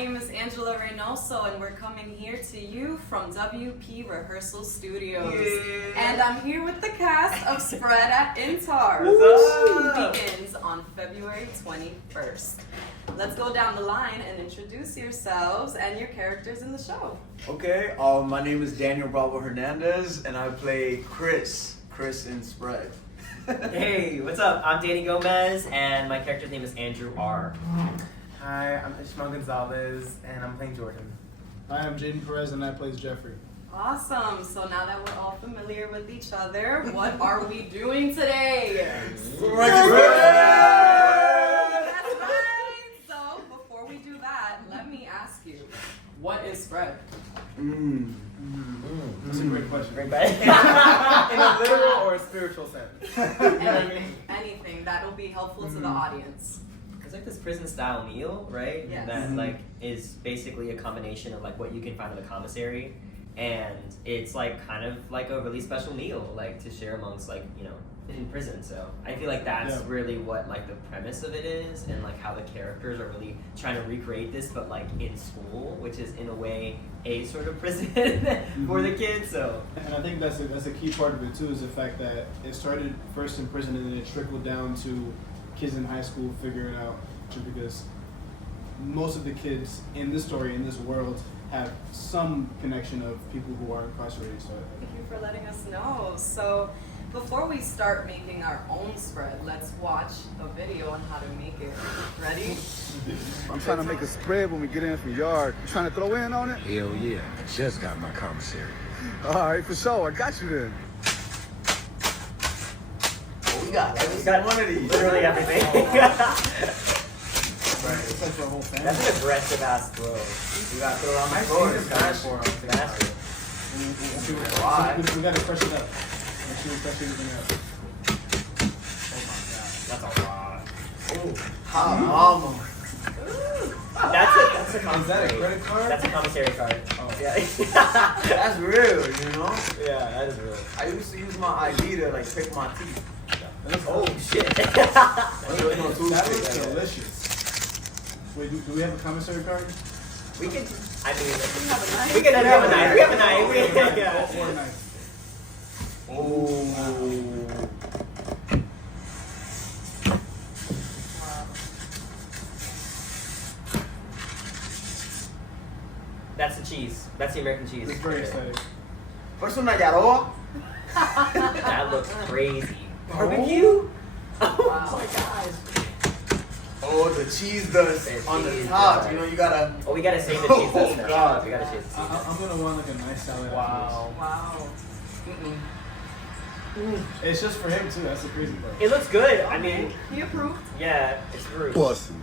name is Angela Reynoso, and we're coming here to you from WP Rehearsal Studios. Yeah. And I'm here with the cast of Spread at Intar, who begins on February 21st. Let's go down the line and introduce yourselves and your characters in the show. Okay, my name is Daniel Bravo Hernández, and I play Chris in Spread. Hey, what's up? I'm Danny Gómez, and my character's name is Andrew R. Hi, I'm Ishmael Gonzalez, and I'm playing Jordan. Hi, I'm Jaden Perez, and I play Jeffrey. Awesome. So now that we're all familiar with each other, what are we doing today? That's right. So before we do that, let me ask you, what is Spread? That's a great question. Bring back. In a literal or a spiritual sense? Anything that will be helpful to the audience. It's like this prison-style meal, right? Yes. That like is basically a combination of like what you can find in the commissary, and it's like kind of like a really special meal, like to share amongst like in prison. So I feel like that's really what like the premise of it is, and like how the characters are really trying to recreate this, but like in school, which is in a way a sort of prison for the kids. So and I think that's a key part of it too, is the fact that it started first in prison and then it trickled down to kids in high school figuring out, because most of the kids in this story, in this world, have some connection of people who are incarcerated. So thank you for letting us know. So before we start making our own spread, let's watch a video on how to make it. Ready? I'm trying to make a spread when we get in from yard. You trying to throw in on it? Hell yeah. Just got my commissary. All right, for sure. I got you then. We got one of these. literally everything. it's like for a whole family. That's an aggressive ass throw. We got to throw it on my floor. Smash it. We got to crush it up. Make sure we crush everything up. That's a lot. Mama. That's a commissary. Is that a credit card? That's a commissary card. Oh. Yeah. That's real, you know? Yeah, that is real. I used to use my ID to like pick my teeth. Oh shit. That looks delicious. Wait, do we have a commissary card? We can. I mean, We have a knife. we have a knife. We have a knife. Yeah. Or a knife. That's the cheese. That's the American cheese. It's very exciting. What's una yaroa? That looks crazy. Barbecue? Wow. my gosh. Oh, the cheese dust on the cheese top. dust. You know, you gotta. Oh, we gotta save the cheese. Oh, That's God. We gotta save the cheese. I'm gonna want like a nice salad. Wow. Wow. It's just for him too. That's the crazy part. It looks good. I mean, He approved. yeah, it's rude. Pussy.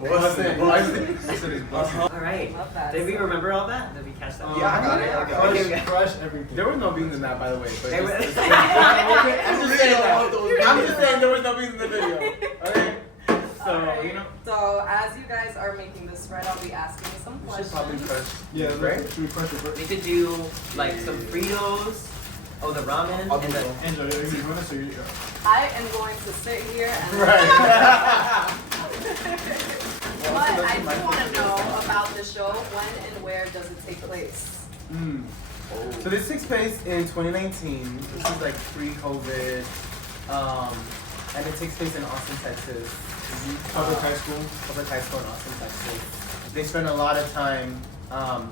What's it? All right. Love that. Did we remember all that? Did we catch that? Yeah, I got it. I got it. Crush everything. There was no beans in that, by the way. But They were- I'm just saying that. I'm just saying there was no beans in the video. Okay? So, Alright. you know. So as you guys are making this spread, I'll be asking you some We should questions. probably crush. Yeah, Right? should we crush it first? We could do like some Fritos. Oh, the ramen. I'll And do the, both. Angela, are you doing this or you? I am going to sit here and Right. but I do want to know about the show. When and where does it take place? So this takes place in 2019. This is like pre-COVID. And it takes place in Austin, Texas. Public high school. Public high school in Austin, Texas. They spend a lot of time,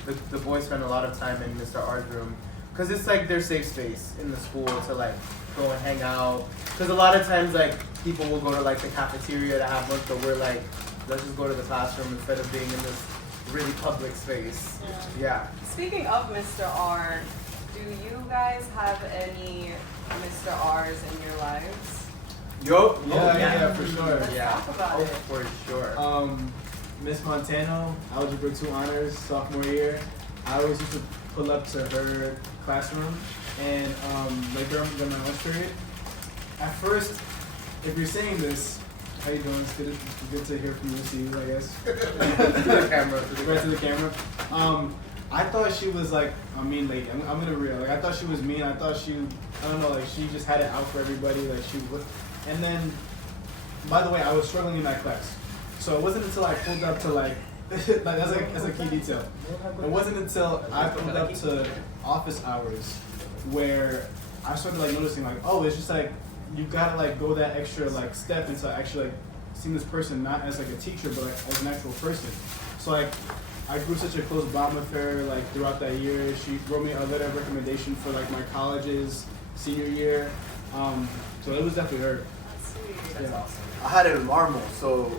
the boys spend a lot of time in Mr. R's room. Because it's like their safe space in the school to like go and hang out. Because a lot of times like people will go to like the cafeteria to have lunch, but we're like, let's just go to the classroom instead of being in this really public space. Yeah. Speaking of Mr. R, do you guys have any Mr. R's in your lives? Yup. Yeah, for sure. Let's Yeah. talk about Oh, it. for sure. Miss Montano, Algebra 2 honors, sophomore year. I always used to pull up to her classroom and like during my lunch period. At first, if you're saying this, how you doing? It's good to hear from you, see you, I guess. To the camera. Right to the camera. I thought she was like a mean lady. I'm gonna real. Like I thought she was mean. I thought she, I don't know, like she just had it out for everybody. Like she was. And then, by the way, I was struggling in that class. So it wasn't until I pulled up to like that's a key detail. It wasn't until I pulled up to office hours where I started like noticing like, oh, it's just like you gotta like go that extra like step into actually like seeing this person not as like a teacher but like as an actual person. So like I grew such a close bond with her like throughout that year. She wrote me a letter of recommendation for like my college's senior year. So it was definitely her. That's sweet. That's awesome. I had it in Marmol, so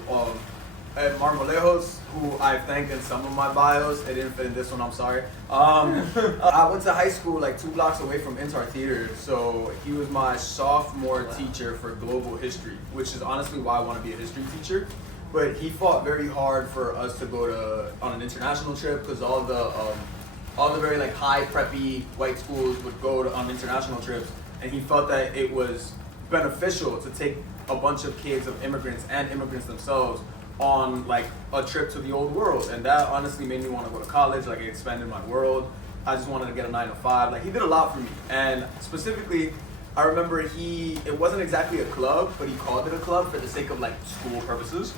at Marmolejos, who I thanked in some of my bios, it didn't fit in this one, I'm sorry. I went to high school like 2 blocks away from Intar Theater, so he was my sophomore teacher for global history, which is honestly why I want to be a history teacher. But he fought very hard for us to go on an international trip because all the very like high preppy white schools would go on international trips, and he felt that it was beneficial to take a bunch of kids of immigrants and immigrants themselves on like a trip to the old world, and that honestly made me want to go to college. Like it expanded my world. I just wanted to get a 9 to 5. Like he did a lot for me, and specifically I remember it wasn't exactly a club, but he called it a club for the sake of like school purposes.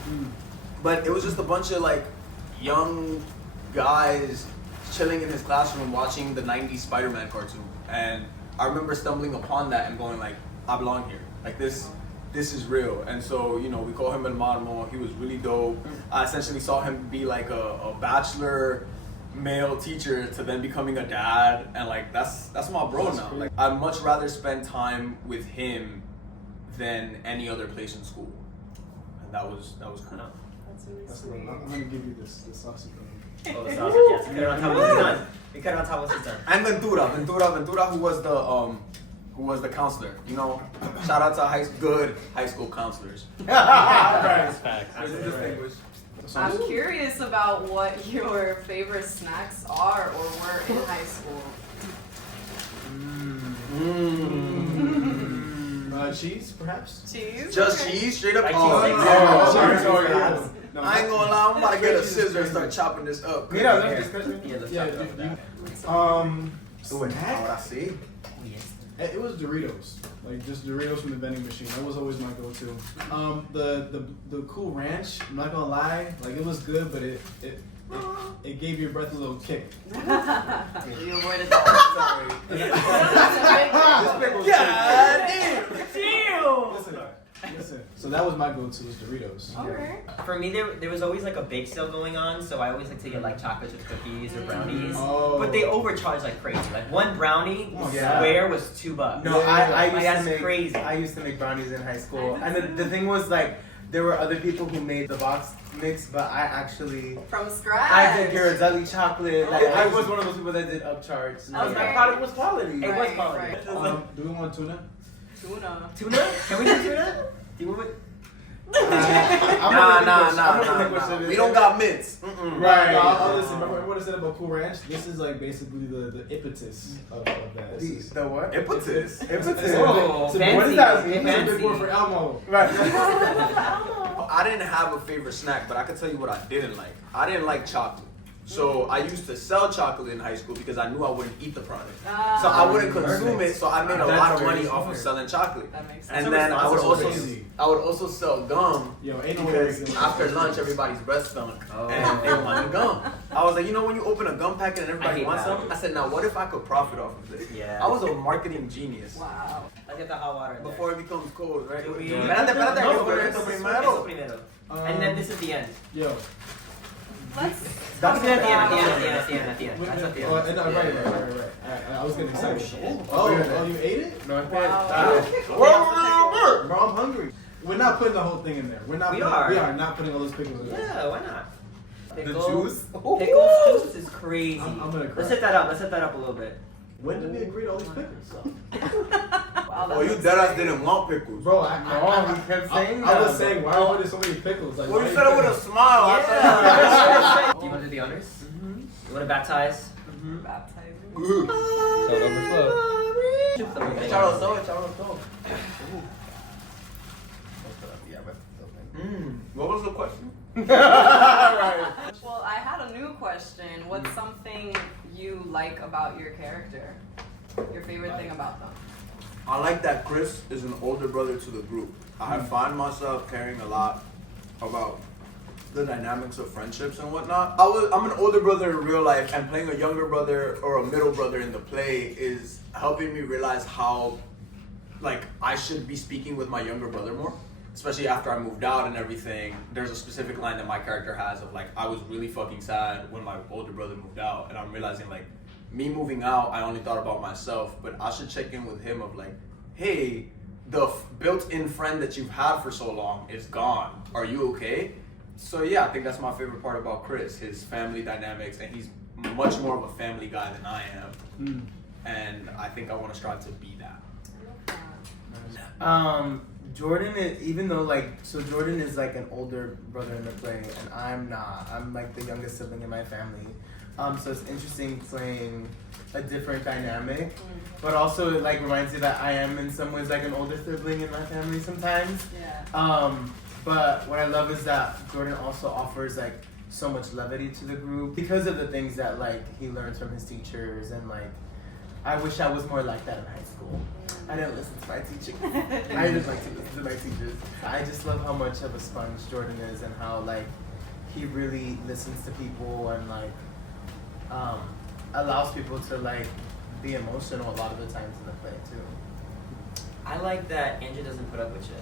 But it was just a bunch of like young guys chilling in his classroom watching the 90s Spider-Man cartoon, and I remember stumbling upon that and going like, I belong here. Like this is real. And so, you know, we call him El Marmo. He was really dope. I essentially saw him be like a bachelor male teacher to then becoming a dad, and like that's my bro now. Like I'd much rather spend time with him than any other place in school. And that was cool. That's really That's sweet. cool. I'm gonna give you this sausage. Oh, the sausage, yes. We cut it on top once it's done. We cut it on top once it's done. And Ventura, who was the counselor. You know, shout out to good high school counselors. Distinguished. I'm curious about what your favorite snacks are or were in high school. Cheese, perhaps? Cheese? Just Okay. cheese, straight up. Like Oh, cheese. No, I ain't gonna lie, I'm about to get a scissor and start chopping this up. Mira, let's discuss it. Yeah, let's Yeah, chop it up. Ahora sí. It was Doritos, like just Doritos from the vending machine. That was always my go-to. The Cool Ranch. I'm not gonna lie, like it was good, but it gave your breath a little kick. You avoided that. God damn. Listen. So that was my go-to was Doritos. Okay. For me, there was always like a bake sale going on, so I always like to get like chocolate chip cookies or brownies. Oh. But they overcharge like crazy. Like one brownie square was $2. No, I used that's to make crazy. I used to make brownies in high school, and the thing was like there were other people who made the box mix, but I actually From scratch. I did Ghirardelli chocolate. Like I was one of those people that did upcharge. Okay. My product was quality. It was Right, quality. right. Do we want tuna? Tuna. Tuna? Can we do tuna? Do you want Nah. We don't got mints. Right. Listen, remember what I said about Cool Ranch? This is like basically the impetus of that. The what? Impetus. Oh, What fancy. is that? It's a Fancy. big word for Elmo. Right. I didn't have a favorite snack, but I could tell you what I didn't like. I didn't like chocolate. So I used to sell chocolate in high school because I knew I wouldn't eat the product. So I wouldn't consume it, so I made a lot of money off of selling chocolate. That makes sense. And then I would Crazy. also sell gum Yo, ain't no way because after lunch everybody's breath stunk and they wanted gum. I was like, you know when you open a gum packet and everybody hate wants that. some? I said, now what if I could profit off of this? Yeah. I was a marketing genius. Wow. Let's get the hot water in there. Before it becomes cold, right? Do we- Espérate, No, hay que poner pero esto eso es primero. primero. And then this is the end. Yo. Let's. That's the end. That's the end. No, right. I was getting excited. Oh, you ate it? No, I Wow. Bro, I'm hungry. We're not putting the whole thing in there. We are not putting all those pickles in there. Yeah, why not? The juice? Pickles juice is crazy. I'm gonna cry. Let's set that up a little bit. When did we agree to all these pickles? Wow, Oh, you deadass didn't want pickles. Bro, he kept saying I was that. saying, why are there so many pickles? Like, Well, why you said it with a smile. I said, Do you want to do the honors? You want to baptize? Baptizing. Echalo todo. What was the question? Well, I had a new question. What's something you like about your character? Your favorite thing about them? I like that Chris is an older brother to the group. I find myself caring a lot about the dynamics of friendships and whatnot. I'm an older brother in real life, and playing a younger brother or a middle brother in the play is helping me realize how, like, I should be speaking with my younger brother more. Especially after I moved out and everything. There's a specific line that my character has of like, I was really fucking sad when my older brother moved out, and I'm realizing like, me moving out, I only thought about myself, but I should check in with him of like, hey, the built-in friend that you've had for so long is gone. Are you okay? So yeah, I think that's my favorite part about Chris, his family dynamics, and he's much more of a family guy than I am. And I think I want to strive to be that. Jordan is, even though Jordan is like an older brother in the play, and I'm not. I'm like the youngest sibling in my family. So it's interesting playing a different dynamic, but also it like reminds you that I am in some ways like an older sibling in my family sometimes. Yeah. But what I love is that Jordan also offers like so much levity to the group because of the things that like he learns from his teachers, and like I wish I was more like that in high school. I didn't listen to my teachers. I just like to listen to my teachers. I just love how much of a sponge Jordan is, and how like he really listens to people and like allows people to like be emotional a lot of the times in the play too. I like that Andrew doesn't put up with shit.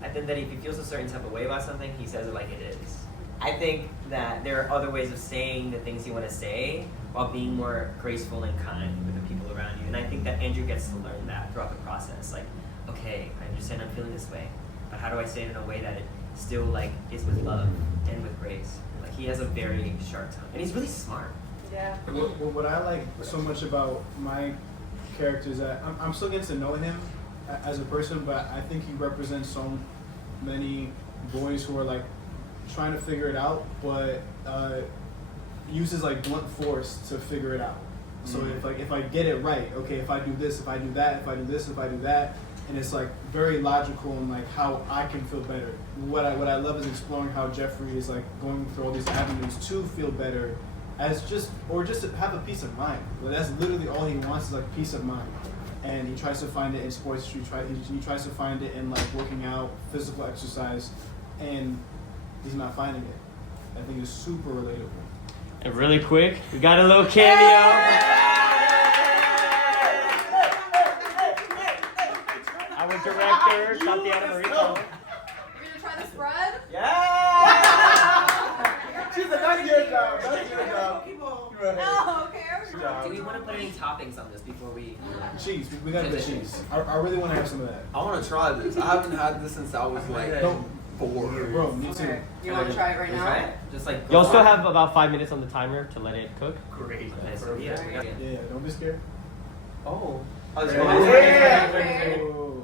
I think that if he feels a certain type of way about something, he says it like it is. I think that there are other ways of saying the things you want to say while being more graceful and kind with the people around you. And I think that Andrew gets to learn that throughout the process. Like, okay, I understand I'm feeling this way, but how do I say it in a way that it still like is with love and with grace? Like, he has a very sharp tongue, and he's really smart. Yeah. What I like so much about my character is that I'm still getting to know him as a person, but I think he represents so many boys who are like trying to figure it out, but uses like blunt force to figure it out. So if I get it right, okay, if I do this, if I do that, if I do this, if I do that, and it's like very logical and like how I can feel better. What I love is exploring how Jeffrey is like going through all these avenues to feel better, as just to have a peace of mind. But that's literally all he wants is like peace of mind. And he tries to find it in sports. He tries to find it in like working out, physical exercise, and he's not finding it. I think it's super relatable. And really quick, we got a little cameo. Our director, Tatyana-Marie. You're gonna try the spread? Yeah! She's like, that's your job. That's your job. Oh, okay. Do we want to put any toppings on this before we... Cheese. We got the cheese. I really want to have some of that. I want to try this. I haven't had this since I was like 4. Bro, me too. Okay. You want to try it right now? Try it? Just like... You'll still have about 5 minutes on the timer to let it cook. Great. Okay, so yeah. Yeah, don't be scared. Oh. Okay.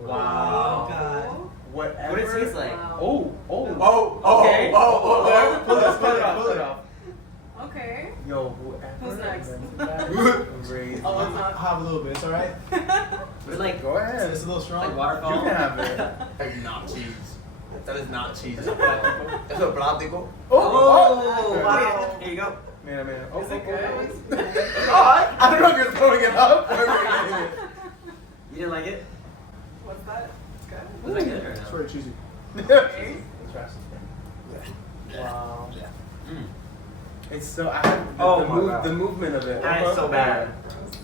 Wow. God. Whatever. What does it taste like? Oh. Okay. Pull it off. Okay. Yo, whoever. Who's next? Crazy. I'll have a little bit. It's all right. We're like... Go ahead. It's a little strong. Like waterfall. You can have it. That is not cheese. That is not cheese. Eso es plástico. Oh, wow. Here you go. Man. Is it good? I don't know if you're throwing it up or you're You didn't like it? What's that? It's good. Was that good or It's no? very cheesy. Wow. Mm. It's so the movement of it. That is so bad.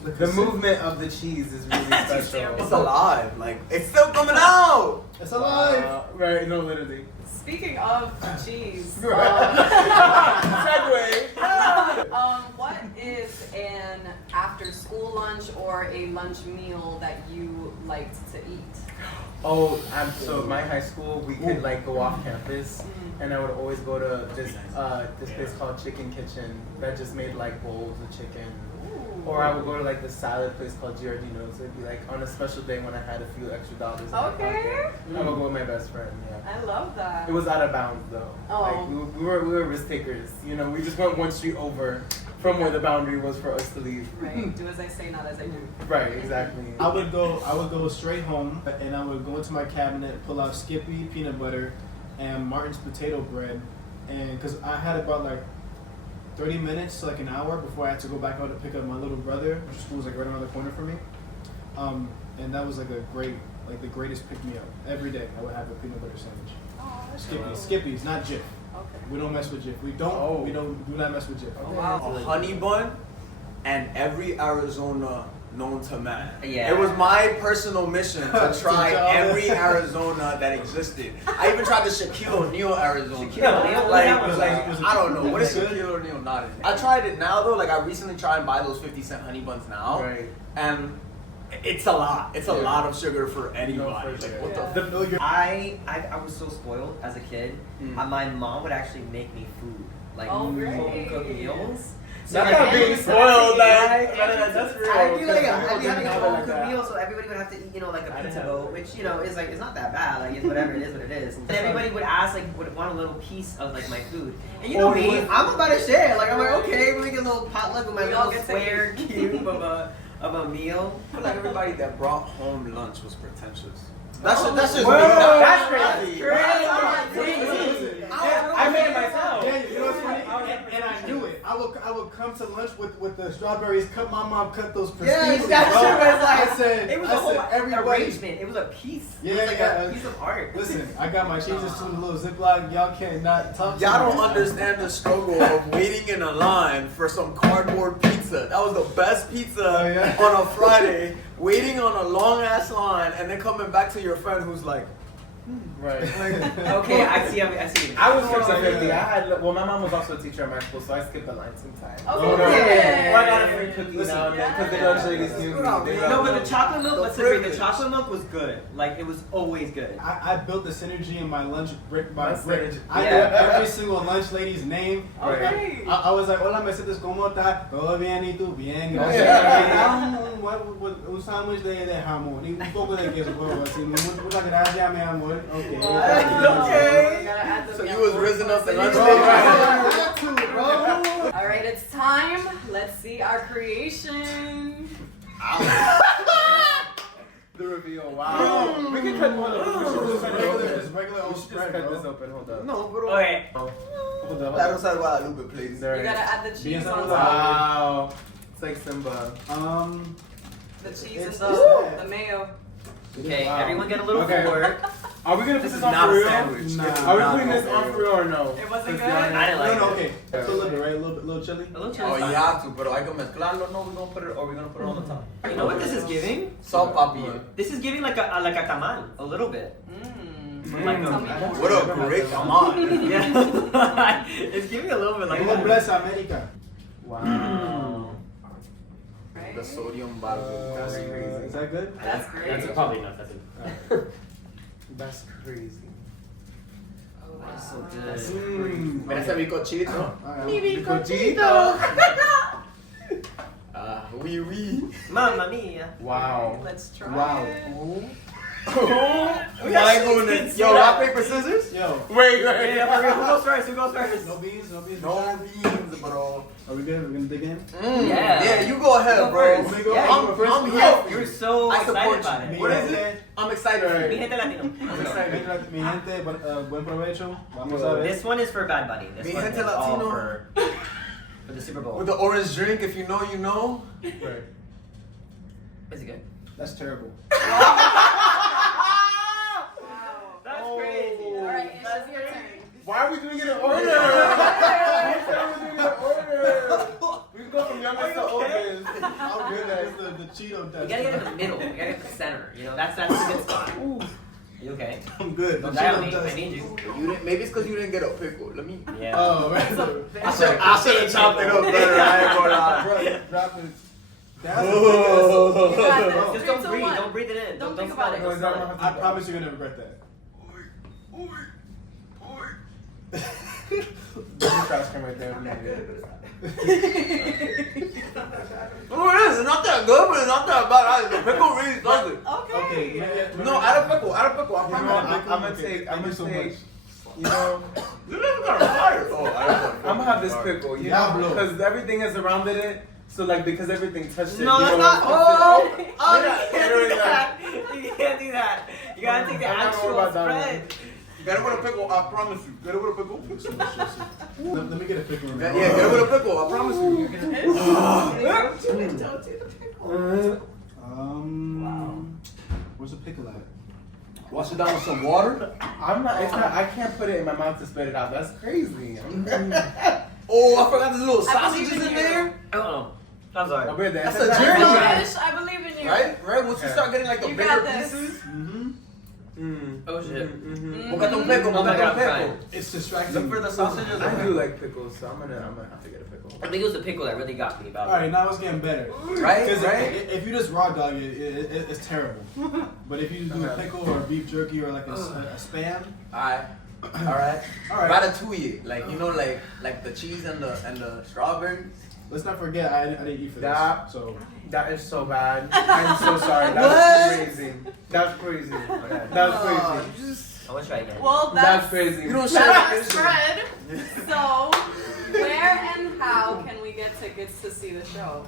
The movement of the cheese is really special. It's alive. Like, it's still coming out. It's alive. Right, no, literally. Speaking of cheese, Segway. what is an after-school lunch or a lunch meal that you liked to eat? Oh, so my high school, we could like go off campus, and I would always go to this place called Chicken Kitchen that just made like bowls of chicken. Or I would go to like the salad place called Giardino's. It'd be like on a special day when I had a few extra dollars in my pocket. I would go with my best friend. Yeah. I love that. It was out of bounds though. Oh. Like we were risk takers. You know, we just went one street over from where the boundary was for us to leave. Right. Do as I say, not as I do. Right. Exactly. I would go straight home, and I would go into my cabinet, pull out Skippy peanut butter and Martin's potato bread, and because I had about like 30 minutes to like an hour before I had to go back out to pick up my little brother, which school was like right around the corner for me. And that was like the greatest pick me up. Every day I would have a peanut butter sandwich. Oh, that's Skippy's, not Jif. We don't mess with Jif. We don't do not mess with Jif. Oh, wow. A honey bun and every Arizona known to man. Yeah. It was my personal mission to try every Arizona that existed. I even tried the Shaquille O'Neal Arizona. Shaquille O'Neal? Like I don't know. What is Shaquille O'Neal not in? I tried it now though. Like I recently tried and buy those 50-cent honey buns now. Right. And it's a lot. It's a lot of sugar for anybody. for sure. Like what the I was so spoiled as a kid. My mom would actually make me food, like home cooked meals. So That's like, not being spoiled, like, that's real. I'd be having a home cooked meal, so everybody would have to eat, like a pizza boat, which is like it's not that bad. Like it's whatever it is, what it is. And everybody would ask, like, would want a little piece of like my food. And you know me, I'm about to share. Like I'm like, okay, let me get a little potluck with my little square cube of a meal. I feel like everybody that brought home lunch was pretentious. That's just me. That's crazy. I made it myself. Yeah, you know what's funny? And I knew it. I would come to lunch with the strawberries. My mom cut those pristine. Yeah, that shit was like, I said, it was I a whole said, everybody. arrangement. It was a piece. Yeah, It was like yeah, a piece of art. Listen, I got my cheeses too in a little Ziploc. Y'all can't not talk to Y'all me. don't understand the struggle of waiting in a line for some cardboard pizza. That was the best pizza on a Friday. Waiting on a long ass line and then coming back to your friend who's like, Right. Okay, I see. I was 50-50. My mom was also a teacher at my school, so I skipped the line sometimes. Oh, yeah. Or I got a free cookie now and then because the lunch ladies knew me. No, but the chocolate milk. Let's agree. The chocolate milk was good. Like it was always good. I built the synergy in my lunch brick by brick. Synergy. I knew every single lunch lady's name. Okay. I was like, hola, me sientes como está? Todo bien y tú bien. Un sándwich de jamón y un poco de queso. Muchas gracias, mi amor. Okay. So you was risen up the lunch All right, it's time. Let's see our creation. The reveal. Wow. We can cut one of Just regular old Just spread, cut bro. this open. Hold up. No, bro. Okay. La Rosa de Guadalupe, please. You gotta add the cheese on top. Wow. It's like Simba. The cheese and It's the mayo. Okay. Wow. Everyone get a little Okay. forward. Are we gonna put This this is on not for a real? sandwich. Nah. This is Are we not putting this for on real. for real or no? It wasn't good. I didn't like No, it. okay. It's a little bit, right? A little chili. A little Oh, chili. you have to, pero hay que mezclarlo. No, we're gonna put it, or we're gonna put it on the top. You know what this is giving? Salt papi. This is giving like a tamal, a little bit. Like Tell me more. What a great command. Yeah. It's giving a little bit like God that. bless America. Wow. Right? The sodium bottle. That's crazy. Is that good? That's great. probably enough. That's crazy. So good. Mira ese bicochito. Mi bicochito. Oui, oui. Mamma mia. Wow. Let's try Wow. it. My goodness. Yo, rock, paper, scissors? Yo. Wait. Yeah, for real. Who goes first? Who goes first? No beans, no beans. No beans, bro. Are we good? We're gonna dig in? Yeah. Yeah, you go ahead, Go bro. first. Go. Yeah, I'm you go first. here. for You're you. so I excited support about you. it. What is it? I'm excited for Mi you. gente latino. I'm excited. Mi gente, buen provecho. Vamos a ver. This one is for Bad Bunny. This Mi one gente is all Latino. for the Super Bowl. With the orange drink, if you know, you know. Right. Is it good? That's terrible. That's crazy. All right, it's just your turn. Why are we doing it in order? Why are we doing it in order? We can go from youngest to oldest. I'm good at the Cheeto You test. gotta get in the middle. You gotta get the center. That's a good spot. You okay? I'm good. Don't The die on Cheeto me. I test. need you. You didn't, maybe it's because you didn't get a pickle. Let me. Yeah. Oh, right. I should have chopped it up better. I ain't gonna lie. Bro, drop it. That's You got this. Just 3, don't 2, breathe. 1. Don't breathe it in. Don't Don't think smell about it. it. Don't smell it. I promise you're gonna regret that. There's a trash can right there. Oh, it is. It's not that good, but it's not that bad. The pickle really does it. Okay. Yeah. No, add a pickle. Add a pickle. I You know, promise. I'm gonna take. Thank you so much. You know, You never got a fire. Oh, I don't know. I'm gonna have this pickle. You know, Diablo. because everything is surrounded it. So like, because everything touched it. No, you that's know, not. Oh, it's- you can't do that. You can't do that. You gotta take the I'm not actual worried about that spread. Get it with a pickle. I promise you. Get it with a pickle. Let me get a pickle. Yeah, get it with a pickle. I promise you. Where's the pickle at? Wash it down with some water. I'm not. It's not. I can't put it in my mouth to spit it out. That's crazy. Oh, I forgot there's little I sausages believe in in you. there. Oh, I'm sorry. That's a journey. Fish, I believe in you. Right? Once you start getting like the You bigger got this. pieces. Oh shit. Bocata un pico, Oh my bocata God, un pico. fine. It's distracting. Look for the sausages. I do like pickles, so I'm gonna have to get a pickle. I think it was the pickle that really got me about All right, now it's getting better. Right? Because Right? if you just raw dog it, it's terrible. But if you do a pickle or beef jerky or like a spam, Alright. Alright. Alright. Ratatouille. Like you know like the cheese and the strawberry. let's not forget I didn't eat for this. That- So That is so bad. I'm so sorry. That's crazy. That's crazy. That's crazy. I'm gonna try again. Well, That's that's crazy. You don't that's share Fred. So, where and how can we get tickets to see the show?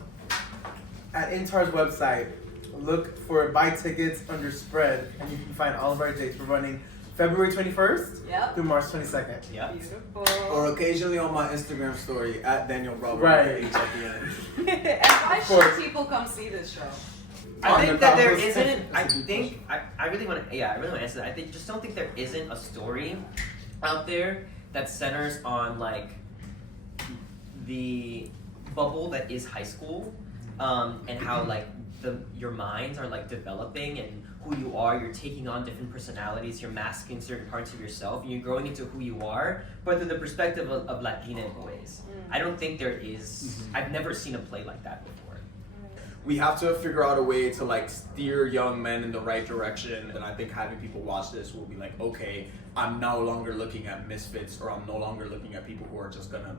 At Intar's website, look for buy tickets under spread, and you can find all of our dates. We're running February 21st Yep. through March 22nd. Yeah. Beautiful. Or occasionally on my Instagram story at Daniel Bravo. Right. H at the end. And why course. should people come see this show? I think that there Undercover. isn't. I really want to. Yeah, I really want to answer that. I just don't think there isn't a story out there that centers on like the bubble that is high school, and how like your minds are like developing and who you are. You're taking on different personalities. You're masking certain parts of yourself, and you're growing into who you are, but through the perspective of Latina boys. I don't think there is. I've never seen a play like that before. We have to figure out a way to like steer young men in the right direction, and I think having people watch this will be like, okay, I'm no longer looking at misfits, or I'm no longer looking at people who are just gonna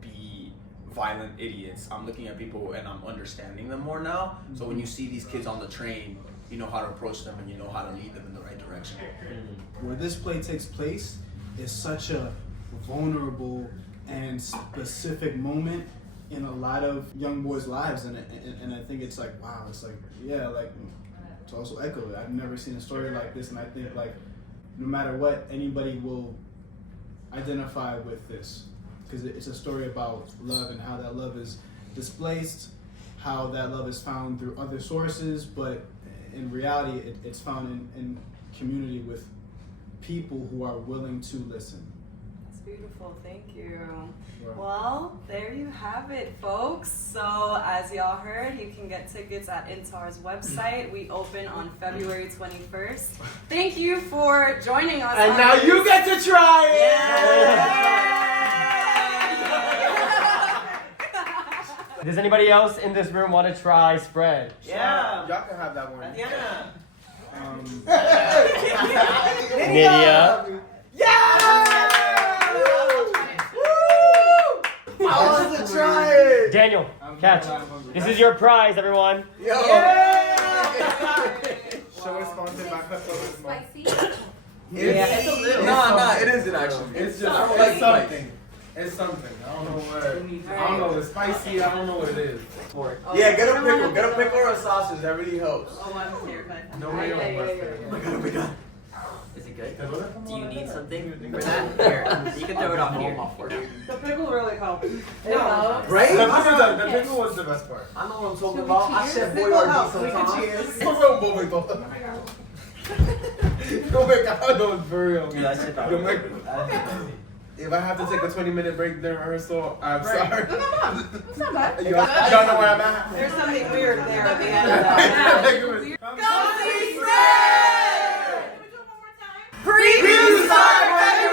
be violent idiots. I'm looking at people and I'm understanding them more now. So when you see these kids on the train, you know how to approach them and you know how to lead them in the right direction. where this play takes place is such a vulnerable and specific moment in a lot of young boys' lives, and I think it's like, wow, it's like, yeah, like, to also echo it, I've never seen a story like this, and I think like no matter what, anybody will identify with this, because it's a story about love and how that love is displaced, how that love is found through other sources, but in reality it's found in community with people who are willing to listen. That's beautiful, thank you. Well, there you have it, folks. So, as y'all heard, you can get tickets at Intar's website. We open on February 21st. Thank you for joining us. And on now this. you get to try it! Does anybody else in this room want to try spread? Yeah. Y'all can have that one. Tatyana. Nydia. I want to try it! Daniel, catch. This is your prize, everyone. Yo! Show is sponsored by Pepto. Spicy? Yeah, it's a little. Nah, it isn't actually. It's just I don't it's like something. It's something. I don't know what. I don't know. It's spicy. I don't know what it is. Yeah, get a pickle. Get a pickle or a sausage. That really helps. Oh, I'm here, but No way. Oh my god. Is it good? Do you need something for that? Here, you can throw it off here. the pickle really helps. No. Right? The pickle was the best part. I know what I'm talking about. I Chef Boyardee sometimes. Oh my god, no, it's for real. Yeah, that shit Yo, Mike, if I have to take a 20-minute break during rehearsal, I'm sorry. It's not bad. Y'all know where I'm at? There's something weird there at the end. Go see Fred! Can we do it one more time? Preview start!